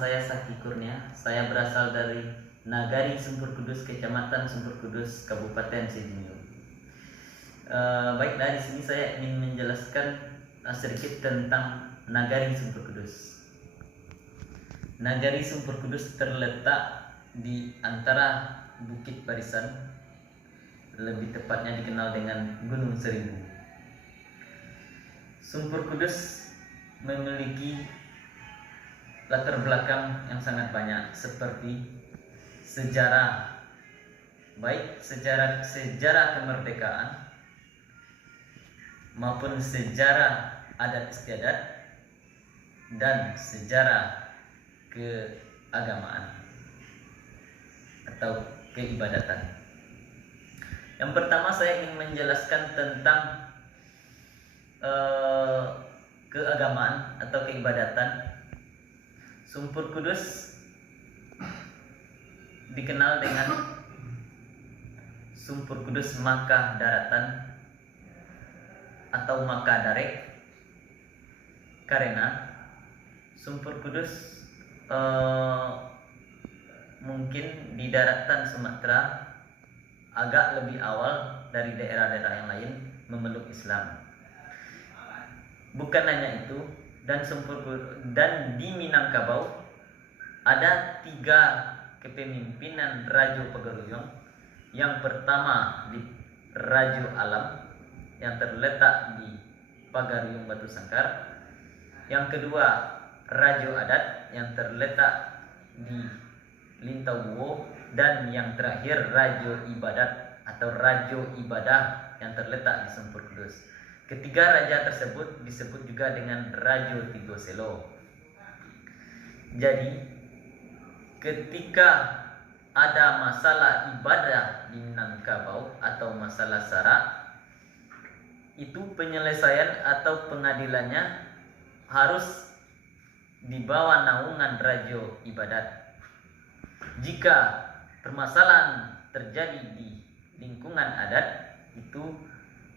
saya Saki Kurnia. Saya berasal dari Nagari Sumpur Kudus, Kecamatan Sumpur Kudus, Kabupaten Sidinyo. Baiklah, di sini saya ingin menjelaskan sedikit tentang Nagari Sumpur Kudus. Nagari Sumpur Kudus terletak di antara Bukit Barisan, lebih tepatnya dikenal dengan Gunung Seribu. Sumpur Kudus memiliki latar belakang yang sangat banyak, seperti sejarah, baik sejarah kemerdekaan maupun sejarah adat istiadat dan sejarah keagamaan atau keibadatan. Yang pertama, saya ingin menjelaskan tentang keagamaan atau keibadatan. Sumpur Kudus dikenal dengan Sumpur Kudus Makkah Daratan atau Makkah Darek, karena Sumpur Kudus mungkin di daratan Sumatera agak lebih awal dari daerah-daerah yang lain memeluk Islam. Bukan hanya itu, dan di Minangkabau ada 3 kepemimpinan Rajo Pagaruyung. Yang pertama di Rajo Alam yang terletak di Pagaruyung Batu Sangkar. Yang kedua Rajo Adat yang terletak di Lintau Buwo, dan yang terakhir Rajo Ibadat atau Rajo Ibadah yang terletak di Sumpur Kudus. Ketiga raja tersebut disebut juga dengan Rajo Tigo Selo. Jadi ketika ada masalah ibadah di Minangkabau atau masalah sara, itu penyelesaian atau pengadilannya harus di bawah naungan Rajo Ibadat. Jika permasalahan terjadi di lingkungan adat, itu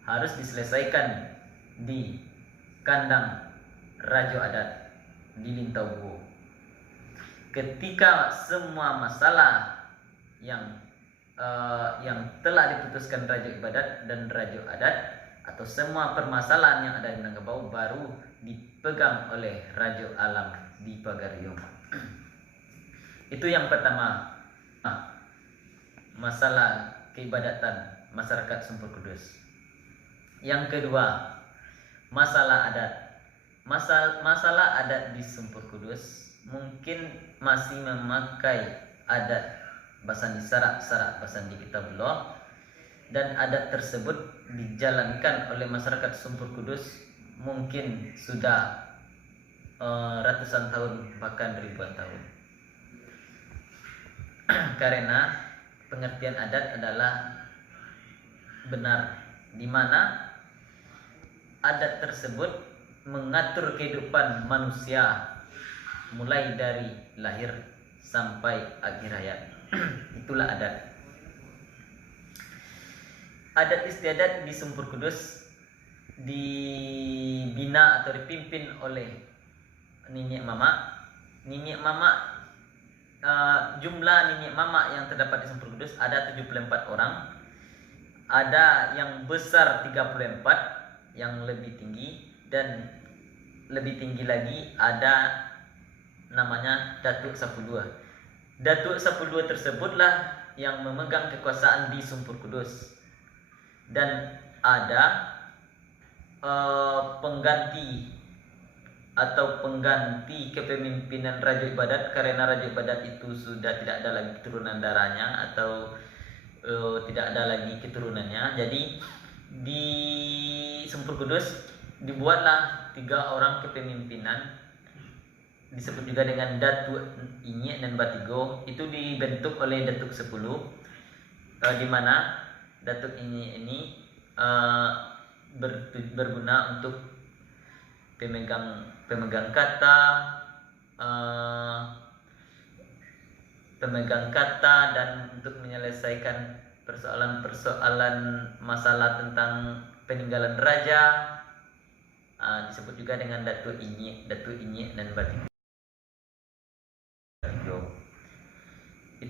harus diselesaikan di kandang Rajo Adat di Lintau Buwo. Ketika semua masalah yang telah diputuskan Rajo Ibadat dan Rajo Adat, atau semua permasalahan yang ada di Minangkabau, baru dipegang oleh Rajo Alam di Pagaruyung. Itu yang pertama, masalah keibadatan masyarakat Sumpur Kudus. Yang kedua, masalah adat. Masalah adat di Sumpur Kudus mungkin masih memakai adat Basandi Sarak Basandi Kitabullah, dan adat tersebut dijalankan oleh masyarakat Sumpur Kudus mungkin sudah ratusan tahun, bahkan ribuan tahun. Karena pengertian adat adalah benar, di mana adat tersebut mengatur kehidupan manusia mulai dari lahir sampai akhir hayat. Itulah adat. Adat istiadat di Sumpur Kudus dibina atau dipimpin oleh Niniak Mama. Niniak Mama, jumlah Niniak Mama yang terdapat di Sumpur Kudus ada 74 orang. Ada yang besar 34, yang lebih tinggi, dan lebih tinggi lagi ada namanya Datuk Sapulua. Datuk Sapulua tersebutlah yang memegang kekuasaan di Sumpur Kudus. Dan ada pengganti kepemimpinan Rajo Ibadat, karena Rajo Ibadat itu sudah tidak ada lagi keturunan darahnya atau tidak ada lagi keturunannya. Jadi di Sumpur Kudus dibuatlah 3 orang kepemimpinan, disebut juga dengan Datuk Inyek dan Batigo. Itu dibentuk oleh Datuk 10, di mana Datuk Inyek ini berguna untuk pemegang kata dan untuk menyelesaikan persoalan masalah tentang peninggalan raja, disebut juga dengan Datuk Inyek dan Batik.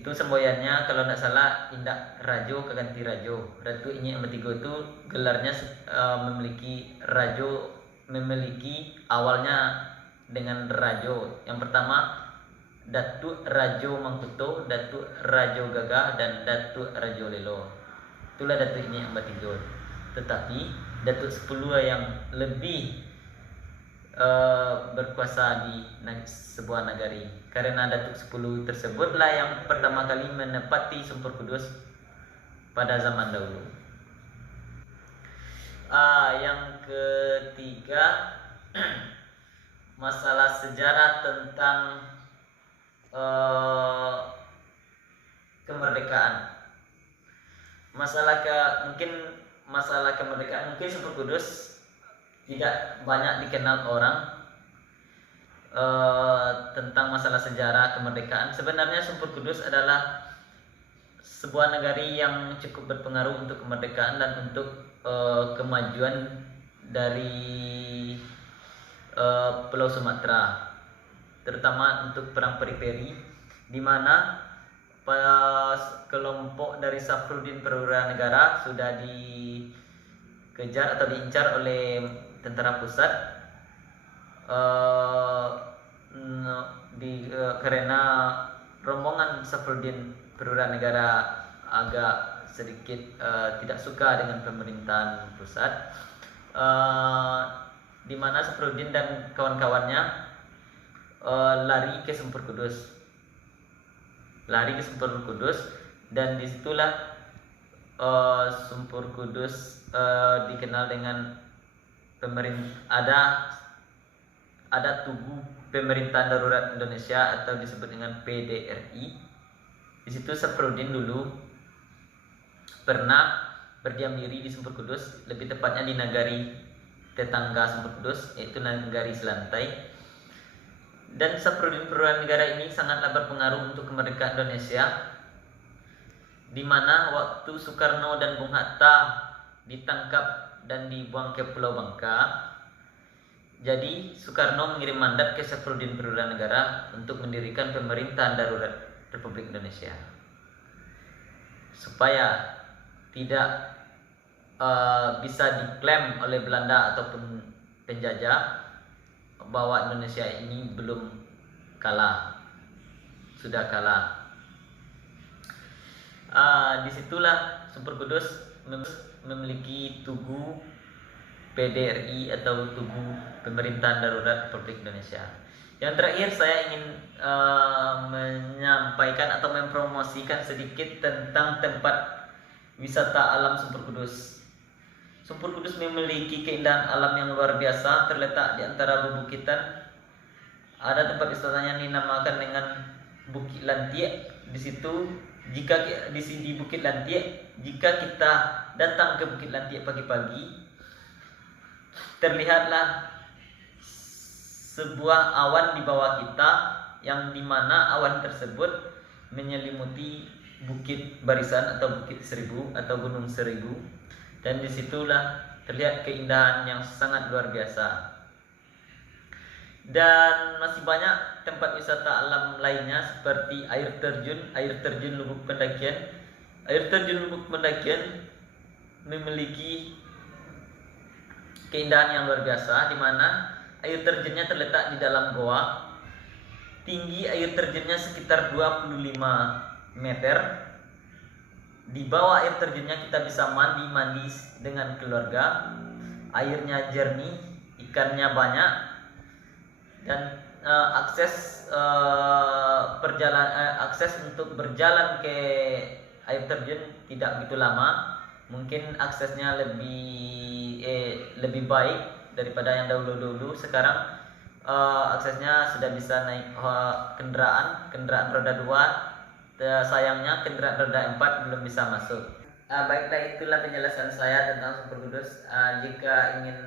Itu semboyannya kalau tidak salah Indak Rajo keganti Rajo. Ratu Inyek Matigo itu gelarnya memiliki awalnya dengan Rajo. Yang pertama Datuk Rajo Mangkuto, Datuk Rajo Gagah, dan Datuk Rajo Lelo. Itulah Datuk Inyek Matigo. Tetapi Datuk 10 yang lebih berkuasa di sebuah negari, karena Datuk 10 tersebutlah yang pertama kali menempati Sumpur Kudus pada zaman dahulu. Yang ketiga, masalah sejarah tentang kemerdekaan. Masalah kemerdekaan mungkin Sumpur Kudus tidak banyak dikenal orang tentang masalah sejarah kemerdekaan. Sebenarnya Sumpur Kudus adalah sebuah negari yang cukup berpengaruh untuk kemerdekaan dan untuk kemajuan dari Pulau Sumatera, terutama untuk perang periperi, di mana kelompok dari Safruddin Perwira Negara sudah dikejar atau diincar oleh tentara pusat karena rombongan Safruddin Perwira Negara agak sedikit tidak suka dengan pemerintahan pusat, di mana Safruddin dan kawan-kawannya lari ke Sumpur Kudus, dan disitulah Sumpur Kudus dikenal dengan ada tugu pemerintahan darurat Indonesia atau disebut dengan PDRI. Di situ Safruddin dulu pernah berdiam diri di Sumpur Kudus, lebih tepatnya di nagari tetangga Sumpur Kudus, yaitu nagari Selantai. Dan Safruddin Perwira Negara ini sangatlah berpengaruh untuk kemerdekaan Indonesia, di mana waktu Soekarno dan Bung Hatta ditangkap dan dibuang ke Pulau Bangka, jadi Soekarno mengirim mandat ke Safruddin Perwira Negara untuk mendirikan pemerintahan darurat Republik Indonesia, supaya tidak bisa diklaim oleh Belanda ataupun penjajah bahwa Indonesia ini belum kalah, sudah kalah. Disitulah Sumpur Kudus memiliki tugu PDRI atau Tugu Pemerintahan Darurat Republik Indonesia. Yang terakhir, saya ingin menyampaikan atau mempromosikan sedikit tentang tempat wisata alam Sumpur Kudus. Sumpur Kudus memiliki keindahan alam yang luar biasa, terletak di antara bebukitan. Ada tempat wisatanya yang dinamakan dengan Bukit Lantiek. Di situ, di Bukit Lantiek, jika kita datang ke Bukit Lantiek pagi-pagi, terlihatlah sebuah awan di bawah kita, yang dimana awan tersebut menyelimuti Bukit Barisan atau Bukit Seribu atau Gunung Seribu, dan disitulah terlihat keindahan yang sangat luar biasa. Dan masih banyak tempat wisata alam lainnya seperti air terjun Lubuk Pendakian. Air terjun Lubuk Pendakian memiliki keindahan yang luar biasa, di mana air terjunnya terletak di dalam goa. Tinggi air terjunnya sekitar 25 meter. Di bawah air terjunnya kita bisa mandi dengan keluarga. Airnya jernih, ikannya banyak, dan akses untuk berjalan ke air terjun tidak begitu lama. Mungkin aksesnya lebih baik daripada yang dahulu. Sekarang aksesnya sudah bisa naik kendaraan roda 2. Sayangnya kendaraan roda 4 belum bisa masuk. Baiklah, itulah penjelasan saya tentang Sumpur Kudus. Jika ingin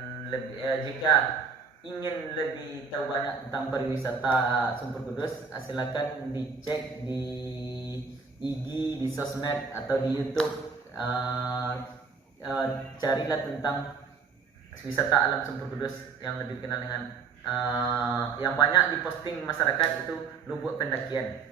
lebih tahu banyak tentang pariwisata Sumpur Kudus, silakan dicek di IG, di sosmed atau di YouTube. Carilah tentang wisata alam Sumpur Kudus yang lebih dikenal dengan yang banyak diposting masyarakat itu Lubuk Pendakian.